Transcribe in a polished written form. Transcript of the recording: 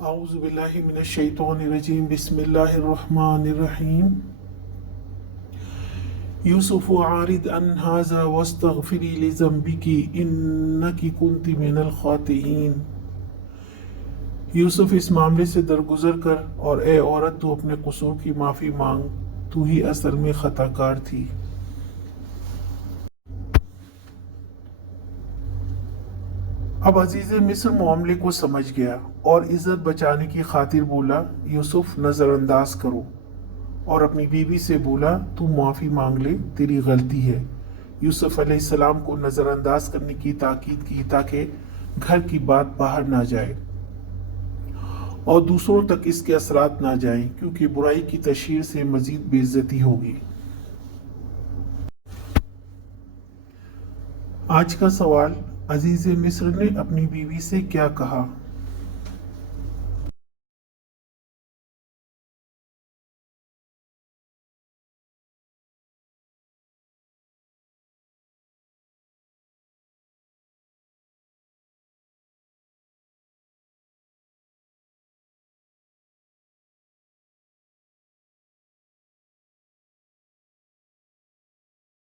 اعوذ باللہ من الشیطان الرجیم بسم اللہ الرحمن الرحیم یوسف عارض عن ھذا واستغفری لذنبک انک کنت من الخاطئین۔ یوسف اس معاملے سے درگزر کر اور اے عورت تو اپنے قصور کی معافی مانگ، تو ہی اصل میں خطا کار تھی۔ اب عزیز مصر معاملے کو سمجھ گیا اور عزت بچانے کی خاطر بولا یوسف نظر انداز کرو، اور اپنی بیوی سے بولا تو معافی مانگ لے، تیری غلطی ہے۔ یوسف علیہ السلام کو نظر انداز کرنے کی تاکید کی تاکہ گھر کی بات باہر نہ جائے اور دوسروں تک اس کے اثرات نہ جائیں، کیونکہ برائی کی تشہیر سے مزید بے عزتی ہوگی۔ آج کا سوال، عزیز مصر نے اپنی بیوی سے کیا کہا؟